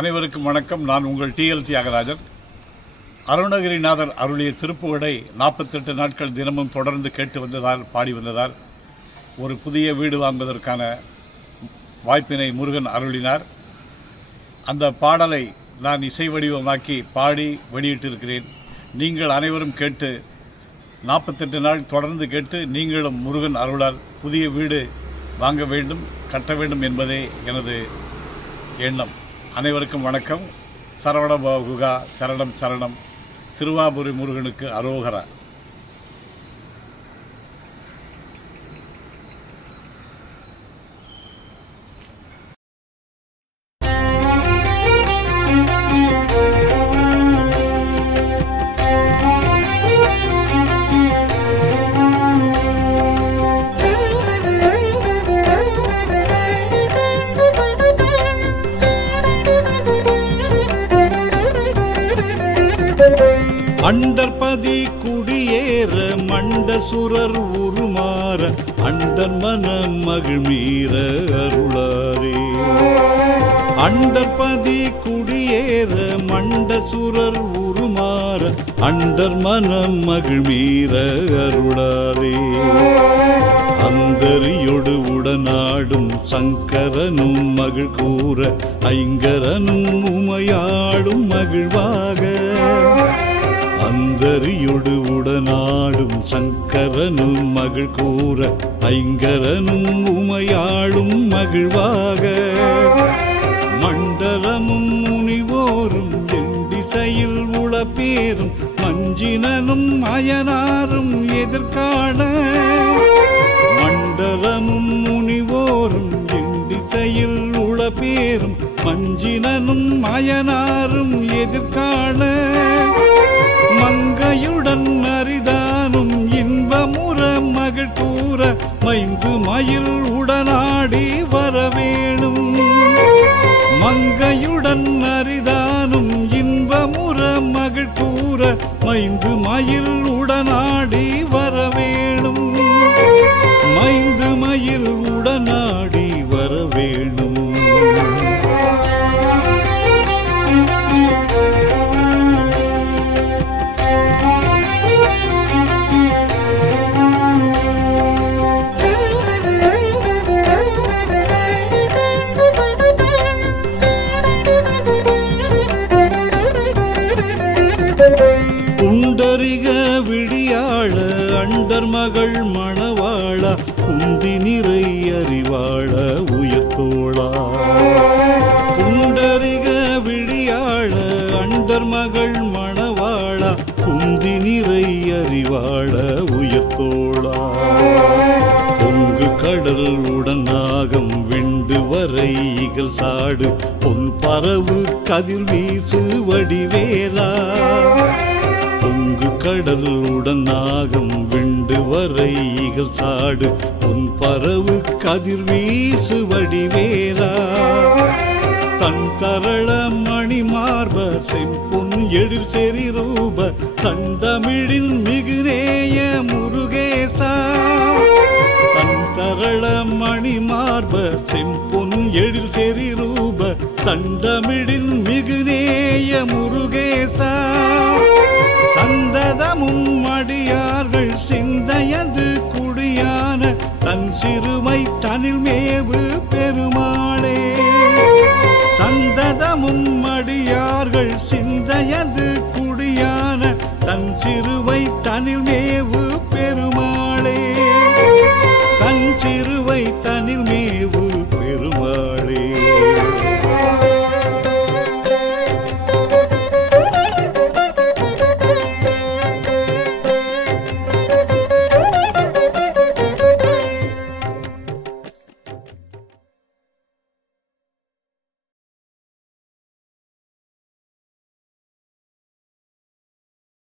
அனைவருக்கும் வணக்கம். நான் உங்கள் டிஎல் தியாகராஜன். அருணகிரிநாதர் அருளிய திருப்புகழை 48 நாட்கள் தினமும் தொடர்ந்து கேட்டு வந்ததால், பாடி வந்ததால் ஒரு புதிய வீடு வாங்குவதற்கான வாய்ப்பினை முருகன் அருளினார். அந்த பாடலை நான் இசை வடிவமாக்கி பாடி வெளியிட்டிருக்கிறேன். நீங்கள் அனைவரும் கேட்டு 48 நாள் தொடர்ந்து கேட்டு நீங்களும் முருகன் அருளால் புதிய வீடு வாங்க வேண்டும், கட்ட வேண்டும் என்பதே எனது எண்ணம். அனைவருக்கும் வணக்கம். சரவண பவகுகா, சரணம் சரணம். திருவாபுரி முருகனுக்கு அரோகரா. அண்டற்பதி குடியேற மண்டசுரர் உருமாற அண்டர் மனம் மகிழ்மீற அருளாரே. அண்டற்பதி குடியேற மண்டசுரர் உருமாற அண்டர் மனம் மகிழ்மீற அருளாரே. அந்தரியோடு உடனாடும் சங்கரனும் மகிழ் கூற ஐங்கரனும் உமையாடும் மகிழ்வாக. அந்தரியோடு உடனாடும் சங்கரனும் மகிழ் கூற ஐங்கரனும் உமையாடும் மகிழ்வாக. மண்டலமும் முனிவோரும் எண்டிசையில் உளப்பேரும் மஞ்சினனும் அயனாரும் எதிர்காண. மண்டலமும் முனிவோரும் எண்டிசையில் உளப்பேரும் மஞ்சினனும் அயனாரும் எதிர்காண. மங்கையுடன் அரிதானும் இன்பமுற மகிழ் கூற மைந்து மயில் உடனாடி வரவேணும். மங்கையுடன் அரிதானும் இன்பமுற மகிழ் கூற மைந்து மயில் உடனாடி வரவேணும். மைந்து மயில் உடனாடி வரவேணும். குண்டரிக விழியாள அண்டர் மகள் மணவாள குந்தி நிறை அறிவாள உயர்த்தோளா. குண்டரிக விழியாள அண்டர் மகள் மணவாள குந்தி நிறை அறிவாள உயர்த்தோளா. பொங்கு கடல் உடனாகம் வெண்டு வரை இகல் சாடு பொன் பரவு கதிர் வீசு வடிவேலா. பொங்கு கடல் உடனாகம் வெண்டு வரை இகல் சாடு பொன் பரவு கதிர் வீசு வடிவேலா. தன் தரள மணி மார்ப செம்பொன் எழில் செறி ரூப தண்டமிழில் மிகுநேய முருகேசா. தன் தரள மணி மார்ப செம்பொன் எழில் செறி ரூப தண்டமிழில் மிகுநேய முருகேசா. சந்ததமும் அடியார்கள் சிந்தையது குடியான தன் சிறுமை தனில் மேவு பெருமாளே. சந்ததமும் அடியார்கள் சிந்தையது குடியான தன் சிறுவை தனில் மேவு பெருமாளே. தன் சிறுவை தனில் மேவு பெருமாளே.